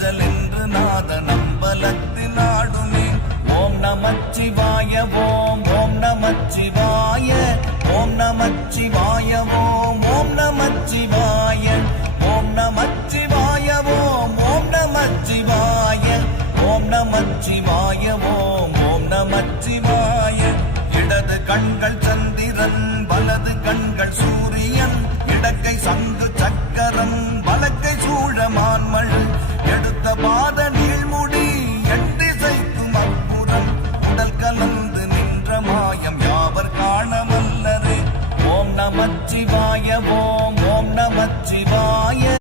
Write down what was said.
அஞ்சல் என்று நாதன் அம்பலத்தில் ஆடுமே. ஓம் நமச்சிவாய ஓம் ஓம் நமச்சிவாய ஓம் நமச்சிவாய ஓம் ஓம் நமச்சிவாய ஓம் நமச்சிவாய ஓம் ஓம் நமச்சிவாய ஓம் நமச்சிவாய ஓம் ஓம் நமச்சிவாய. இடது கண்கள் சந்திரன் வலது கண்கள் சூரியன் இடக்கை சங்கு